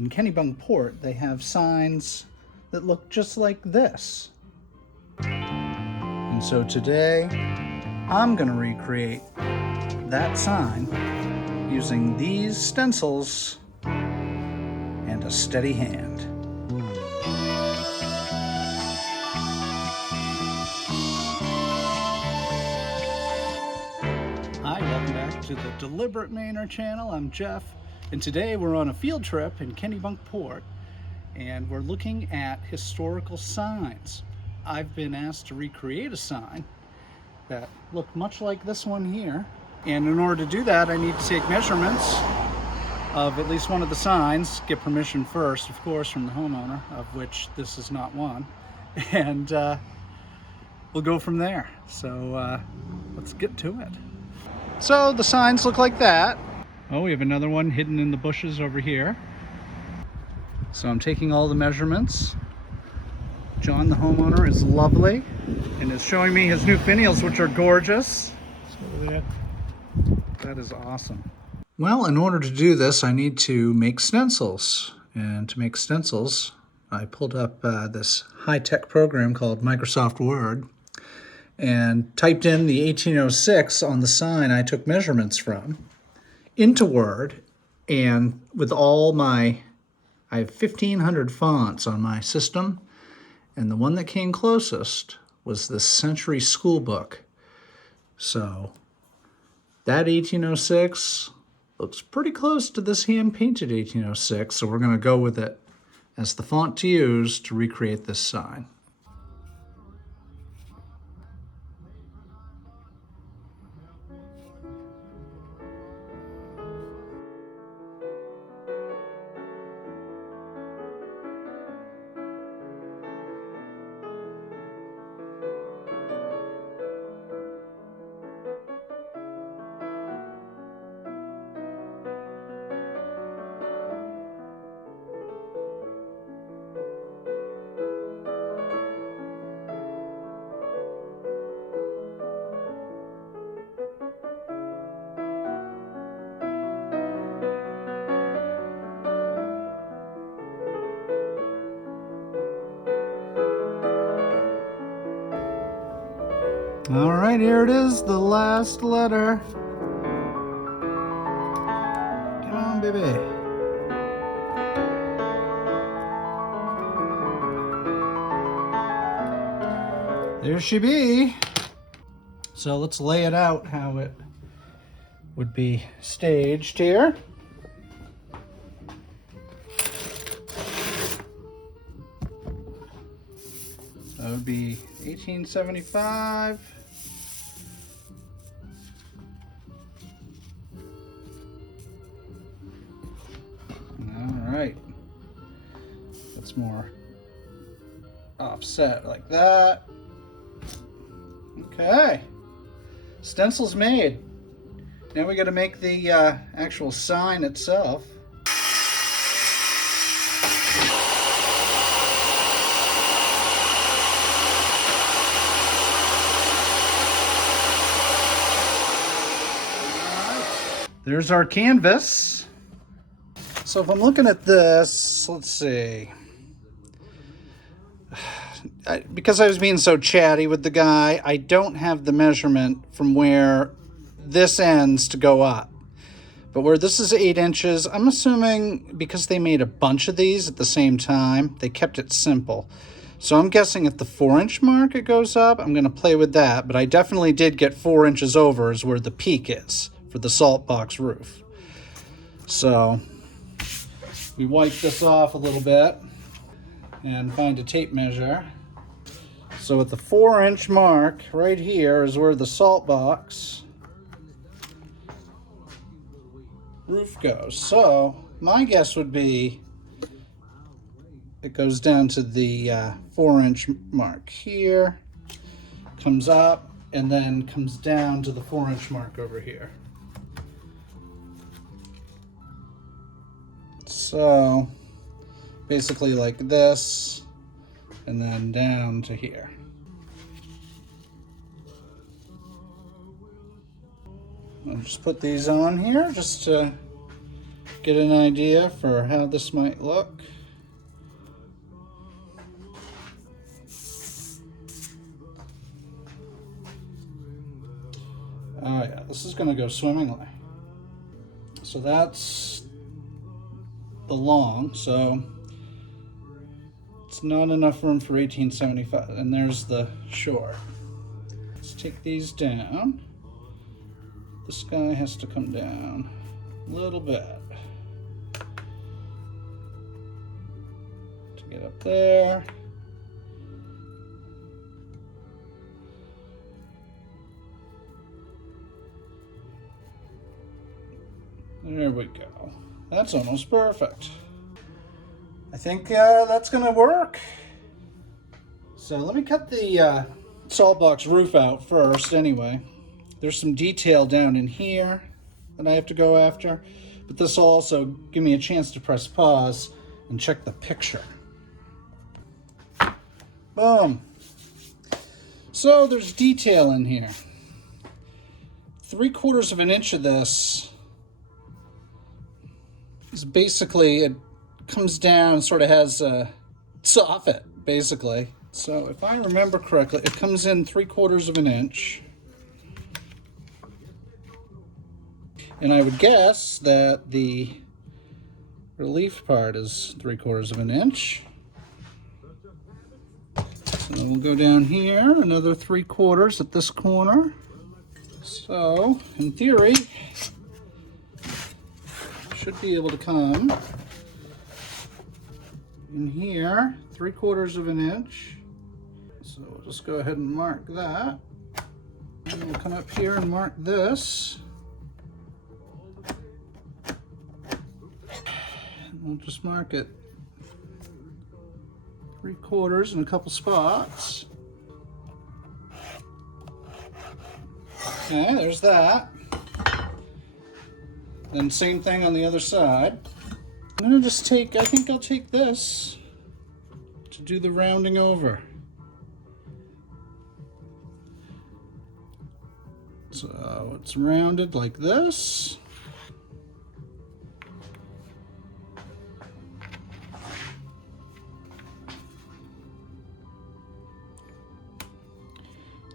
in Kennebunkport, they have signs that look just like this. And so today, I'm gonna recreate that sign using these stencils and a steady hand. Hi, welcome back to the Deliberate Mainer channel. I'm Jeff, and today we're on a field trip in Kennebunkport, and we're looking at historical signs. I've been asked to recreate a sign that looked much like this one here, and in order to do that, I need to take measurements of at least one of the signs, get permission first, of course, from the homeowner, of which this is not one, and we'll go from there. So let's get to it. So the signs look like that. Oh, we have another one hidden in the bushes over here. So I'm taking all the measurements. John, the homeowner, is lovely and is showing me his new finials, which are gorgeous. That is awesome. Well, in order to do this, I need to make stencils. And to make stencils, I pulled up this high-tech program called Microsoft Word and typed in the 1806 on the sign I took measurements from into Word. And with all I have 1,500 fonts on my system, and the one that came closest was the Century School Book. So that 1806 looks pretty close to this hand-painted 1806, so we're going to go with it as the font to use to recreate this sign. All right, here it is, the last letter. Come on, baby. There she be. So let's lay it out how it would be staged here. That would be 1875. All right. That's more offset like that. Okay. Stencil's made. Now we got to make the actual sign itself. There's our canvas. So if I'm looking at this, let's see. Because I was being so chatty with the guy, I don't have the measurement from where this ends to go up. But where this is 8 inches, I'm assuming because they made a bunch of these at the same time, they kept it simple. So I'm guessing at the 4-inch mark it goes up. I'm going to play with that, but I definitely did get 4 inches over is where the peak is for the salt box roof. So we wipe this off a little bit and find a tape measure. So at the 4-inch mark right here is where the salt box roof goes. So my guess would be it goes down to the 4-inch mark here, comes up, and then comes down to the 4-inch mark over here. So basically like this, and then down to here. I'll just put these on here just to get an idea for how this might look. Oh yeah, this is going to go swimmingly. So that's the long, so it's not enough room for 1875. And there's the short. Let's take these down. This guy has to come down a little bit to get up there. There we go. That's almost perfect. I think that's gonna work. So let me cut the salt box roof out first anyway. There's some detail down in here that I have to go after, but this will also give me a chance to press pause and check the picture. Boom. So there's detail in here. 3/4 of an inch of this is basically, it comes down and sort of has a soffit, basically. So if I remember correctly, it comes in 3/4 of an inch. And I would guess that the relief part is 3/4 of an inch. So we'll go down here, another 3/4 at this corner. So, in theory, should be able to come in here, 3/4 of an inch. So we'll just go ahead and mark that. And we'll come up here and mark this. And we'll just mark it 3/4 in a couple spots. Okay, there's that. Then same thing on the other side. I'm gonna just take, I think I'll take this to do the rounding over. So it's rounded like this.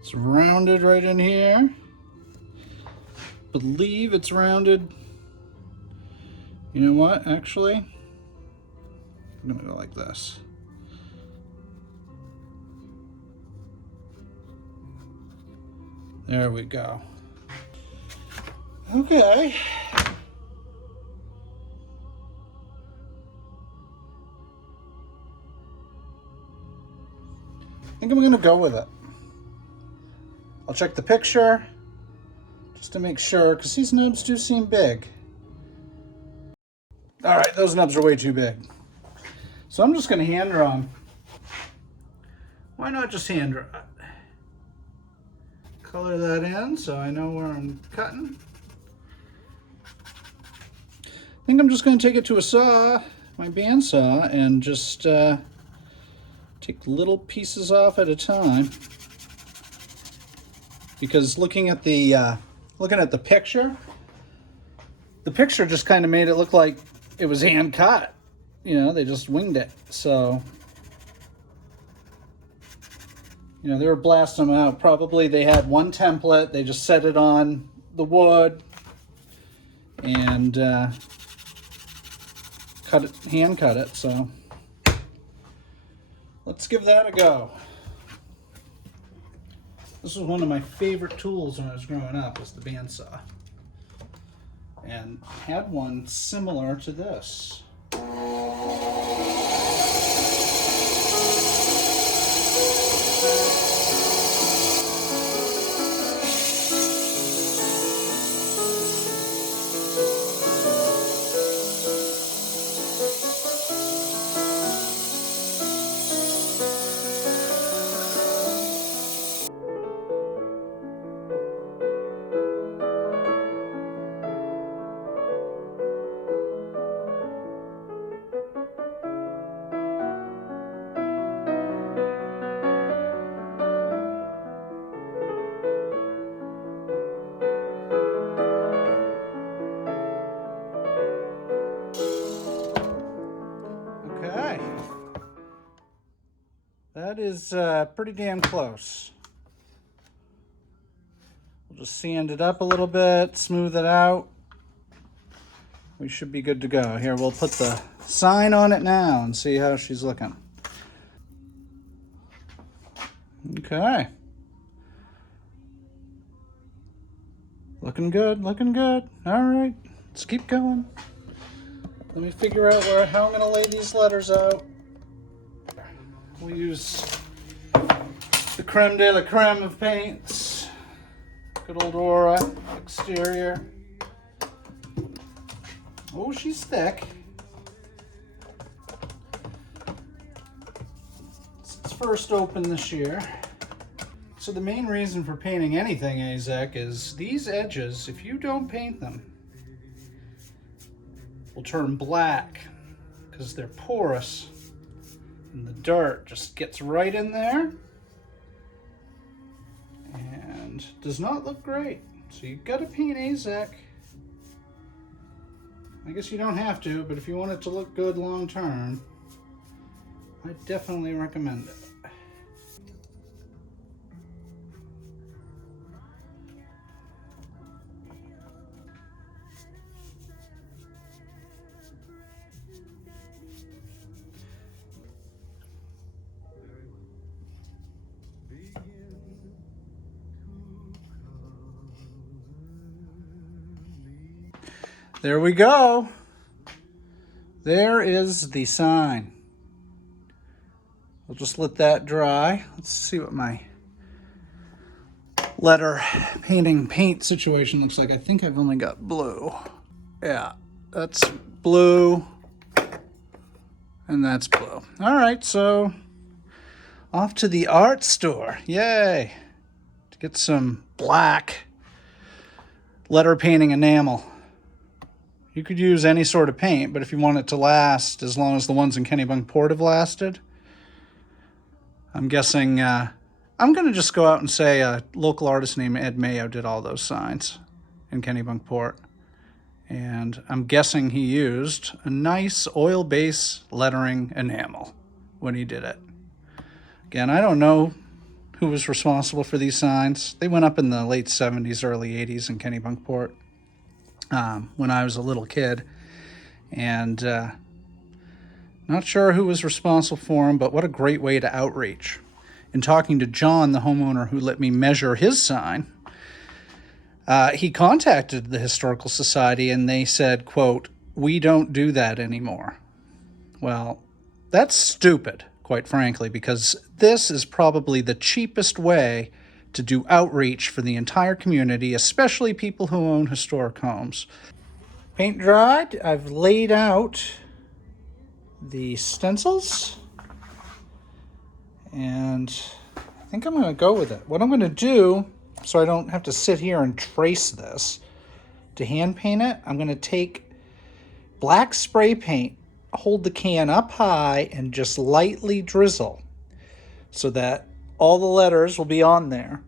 It's rounded right in here. Believe it's rounded. You know what, actually? I'm gonna go like this. There we go. Okay. I think I'm gonna go with it. I'll check the picture just to make sure, because these nubs do seem big. All right, those nubs are way too big. So I'm just gonna hand draw them. Why not just hand draw it? Color that in so I know where I'm cutting. I think I'm just gonna take it to a saw, my bandsaw, and just take little pieces off at a time. Because looking at the picture just kind of made it look like it was hand cut. You know, they just winged it. So, you know, they were blasting them out. Probably they had one template. They just set it on the wood and hand cut it. So let's give that a go. This was one of my favorite tools when I was growing up, was the bandsaw. And had one similar to this. Okay. That is pretty damn close. We'll just sand it up a little bit, smooth it out. We should be good to go. Here, we'll put the sign on it now and see how she's looking. Okay. Looking good, looking good. All right, let's keep going. Let me figure out how I'm gonna lay these letters out. We'll use the creme de la creme of paints. Good old Aura exterior. Oh, she's thick. It's first open this year. So the main reason for painting anything AZEK is these edges, if you don't paint them, will turn black because they're porous and the dirt just gets right in there and does not look great. So you've got to paint AZEK. I guess you don't have to, but if you want it to look good long term, I definitely recommend it. There we go. There is the sign. We'll just let that dry. Let's see what my letter paint situation looks like. I think I've only got blue. Yeah, that's blue. And that's blue. All right, so off to the art store. Yay. To get some black letter painting enamel. You could use any sort of paint, but if you want it to last as long as the ones in Kennebunkport have lasted, I'm guessing, I'm going to just go out and say a local artist named Ed Mayo did all those signs in Kennebunkport. And I'm guessing he used a nice oil-based lettering enamel when he did it. Again, I don't know who was responsible for these signs. They went up in the late 70s, early 80s in Kennebunkport. When I was a little kid, and not sure who was responsible for them, but what a great way to outreach. In talking to John, the homeowner who let me measure his sign, he contacted the Historical Society and they said, quote, "We don't do that anymore." Well, that's stupid, quite frankly, because this is probably the cheapest way to do outreach for the entire community, especially people who own historic homes. Paint dried. I've laid out the stencils and I think I'm going to go with it. What I'm going to do, so I don't have to sit here and trace this, to hand paint it, I'm going to take black spray paint, hold the can up high and just lightly drizzle so that all the letters will be on there,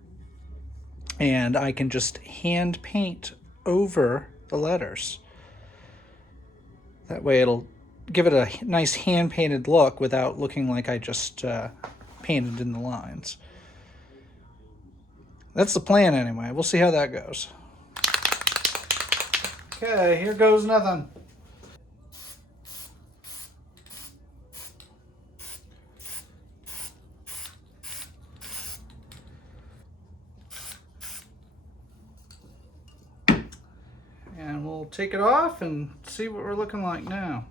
and I can just hand paint over the letters. That way it'll give it a nice hand-painted look without looking like I just painted in the lines. That's the plan anyway. We'll see how that goes. Okay, here goes nothing. And we'll take it off and see what we're looking like now.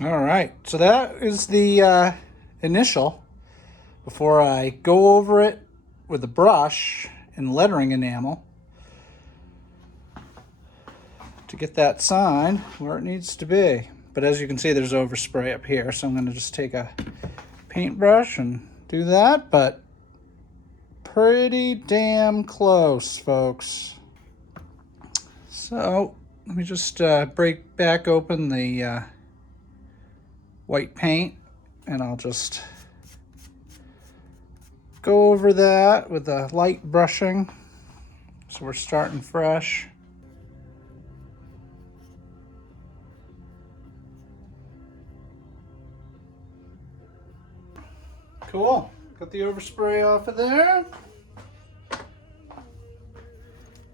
All right, so that is the initial before I go over it with a brush and lettering enamel to get that sign where it needs to be. But as you can see, there's overspray up here, so I'm going to just take a paintbrush and do that, but pretty damn close, folks. So let me just break back open the white paint, and I'll just go over that with a light brushing, so we're starting fresh. Cool. Got the overspray off of there.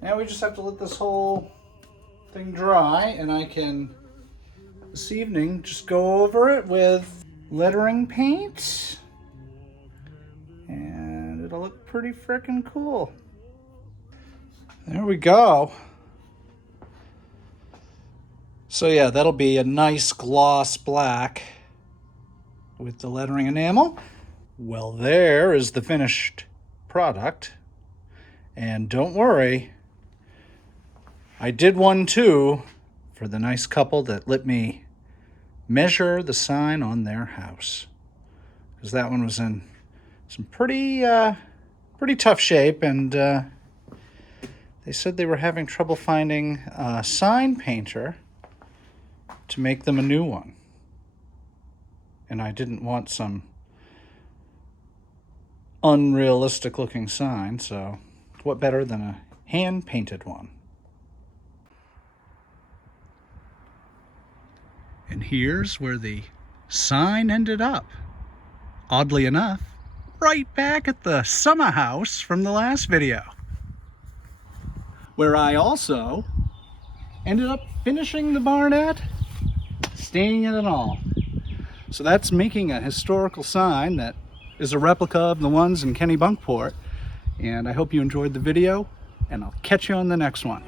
Now we just have to let this whole thing dry, and I can, this evening, just go over it with lettering paint. And it'll look pretty frickin' cool. There we go. So yeah, that'll be a nice gloss black with the lettering enamel. Well, there is the finished product. And don't worry, I did one too for the nice couple that let me measure the sign on their house. Because that one was in some pretty tough shape, and they said they were having trouble finding a sign painter to make them a new one. And I didn't want some unrealistic looking sign, so what better than a hand painted one? And here's where the sign ended up. Oddly enough, right back at the summer house from the last video, where I also ended up finishing the barnet, staining it and all. So that's making a historical sign that is a replica of the ones in Kennebunkport. And I hope you enjoyed the video, and I'll catch you on the next one.